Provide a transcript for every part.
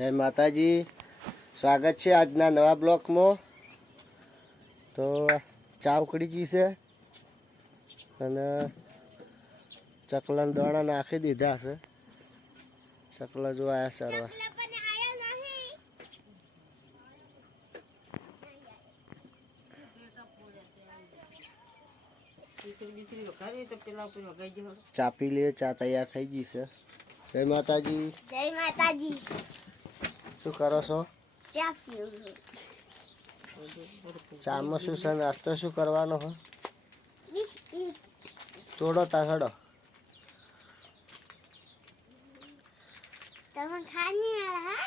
જય માતાજી, સ્વાગત છે આજના નવા બ્લોકમાં. તો ચા ઉકળી ગઈ છે અને ચકલાના દાણા નાખી દીધા છે. ચકલા જો આયા સરવા. ચા પી લે, ચા તૈયાર થઈ ગઈ છે. જય માતાજી. જય માતાજી. શું કરો છો? ચા પીવું. ચામાં શું છે? નાસ્તો શું કરવાનો હોય? બિસ્કિટ. તોડો તાગડો. તમે ખાની હા?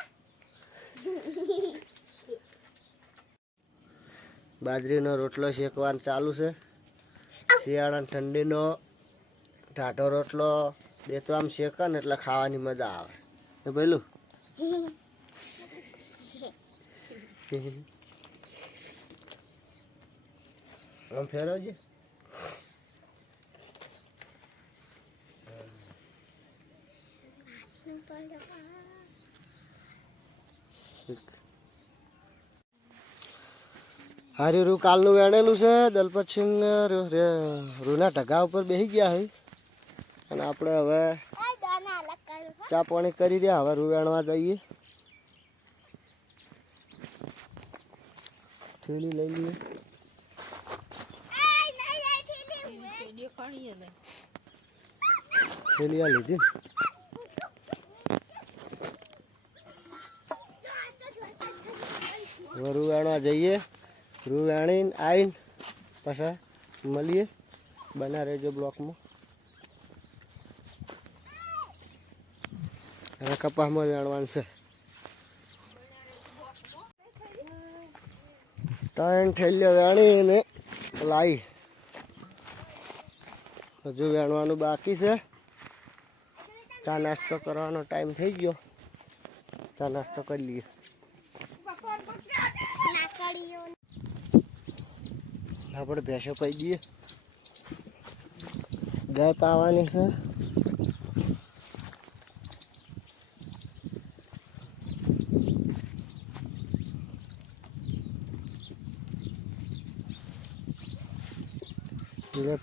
બાજરીનો રોટલો શેકવાનું ચાલુ છે. શિયાળાની ઠંડીનો ટાઢો રોટલો બે તો આમ શેકે ને એટલે ખાવાની મજા આવે ને પેલું. આમ ફેરવજે. હારી રૂ કાલનું વેણેલું છે. દલપતસિંહ રૂના ઢગા ઉપર બેસી ગયા હોય અને આપણે હવે ચા પાણી કરી દે. હવે રૂ વેણવા જઈએ. થેલી લઈ લઈએ. થેલી આ લીધી. હવે રૂ વેણવા જઈએ. રૂ વેણીને આવીને પાછા મળીએ. બના રહેજો બ્લોકમાં. હવે કપાસમાં વેણવાનું છે. ત્રણ થેલીઓ વેણીને લાવી. હજુ વેણવાનું બાકી છે. ચા નાસ્તો કરવાનો ટાઈમ થઈ ગયો. ચા નાસ્તો કરી લઈએ. આપણે ભેંસો પાઈ દઈએ. ગાય પાવાની છે.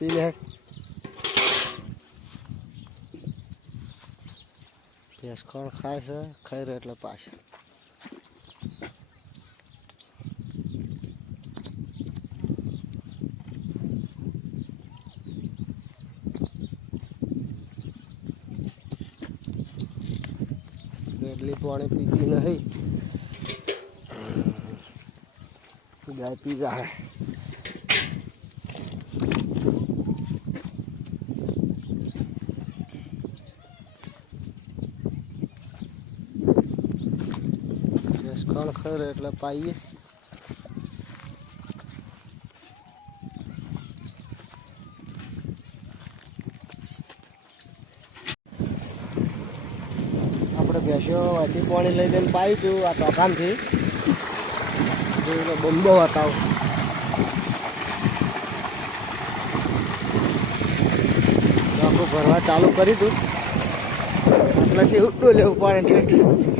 પી લે. ભેંસ કોણ ખાય છે? ખાઈ રહ્યો એટલે પાછળ. એટલી પાણી પીતી નહીં. ગાય પી જાય. ભેંસ કોણ ખાઈ રહ્યો એટલે પાઈએ. આપણે ભેંસો હજી પાણી લઈ લઈને પાઈ છું આ ટોકાનથી. બોમ્બો બતાવ. આખું ભરવા ચાલુ કરી દઉં એટલેથી ઉડું લેવું પાણી.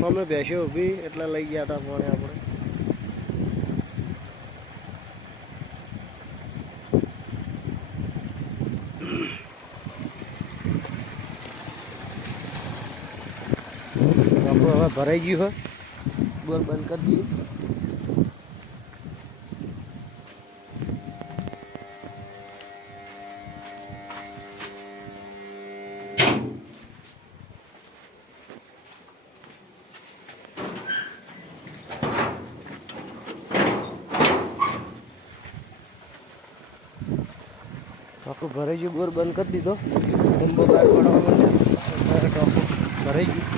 અમે ભેંસો ઊભી એટલે લઈ ગયા હતા પાણી આપણે. હવે ભરાઈ ગયું હોય. બોલ બંધ કરી દઈએ. આખું ભરાઈ ગયું. બોર બંધ કરી દીધો. ઊંબો બહાર પડવા માંડ્યો. ભરાઈ ગયું.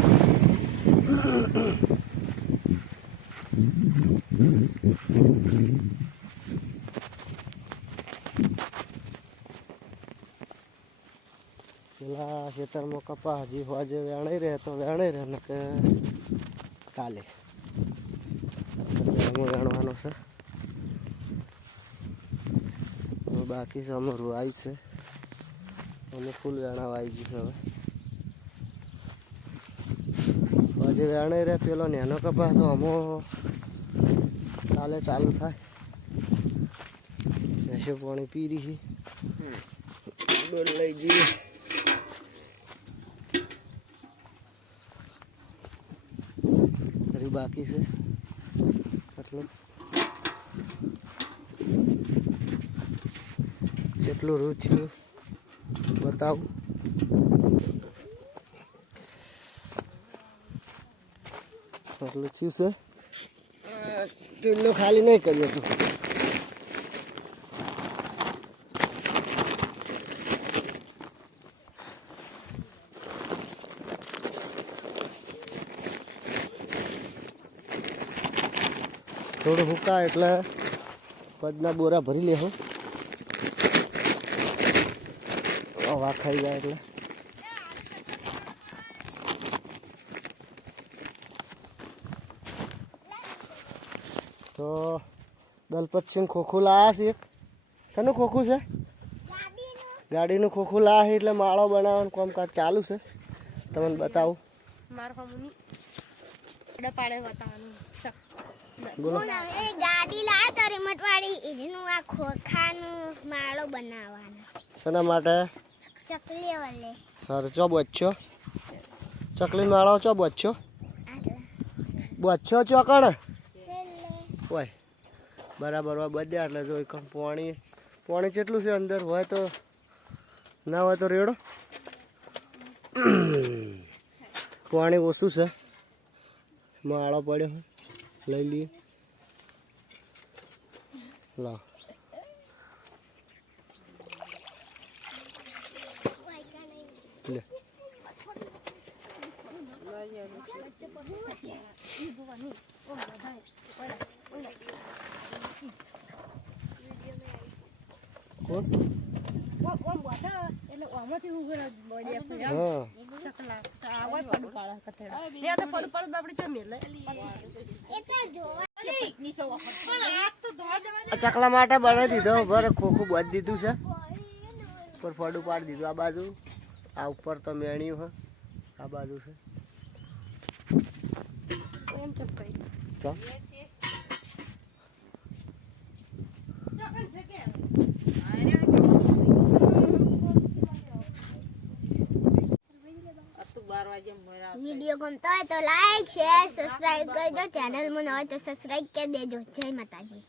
પેલા ખેતરમાં કપા હજી હોજે વેણાઈ રહે તો વેણાઈ રહે ને કે કાલે વેણવાનો છે. બાકી છે અમારું આવી છે. અમે ફૂલ વેણાવા આવી ગયું છે. હવે હજી વેણે રે પેલો નેનો કપા તો અમો કાલે ચાલુ થાય. ભેંસો પાણી પી રહી ડોલ લઈ જઈએ. હજી બાકી છે આટલું. જેટલું રૂ થયું બતાવું. આટલું થયું છે. ટીલો ખાલી નહીં કરીએ તું. થોડું હુકા એટલે પદના બોરા ભરી લેવું. હવા ખાઈ જાય એટલે તો દલપતસિંહ ખોખું લાયા છે. એક શાનું ખોખું છે? ગાડીનું ખોખું લાયા છે એટલે માળો બનાવવાનું કામકાજ ચાલુ છે. તમને બતાવું. બોલો. ગાડી લાવ તો રિમોટ વાળી એનું આ ખોખાનું માળો બનાવવાનો. શાના માટે? ચકલી વાલે. હા ચો બોચ્છો ચકલી માળો ચો બોચ્છો બોચ્છો ચોકણ હોય બરાબર હોય બધે. એટલે જો પાણી પાણી કેટલું છે અંદર હોય તો ના હોય તો રેડો. પાણી ઓછું છે. માળો પડ્યો લઈ લઈએ. લાવ લે. કોણ? ચકલા માટે બનાવી દીધો. બરે ખોખું બાંધી દીધું છે. ઉપર ફડું પાડી દીધું. આ બાજુ આ ઉપર તો મેણ્યું હે. આ બાજુ છે. ચાલ વિડીયો ગમતો હોય તો લાઈક શેર સબસ્ક્રાઇબ કરજો. ચેનલમાં ન હોય તો સબસ્ક્રાઇબ કરી દેજો. જય માતાજી.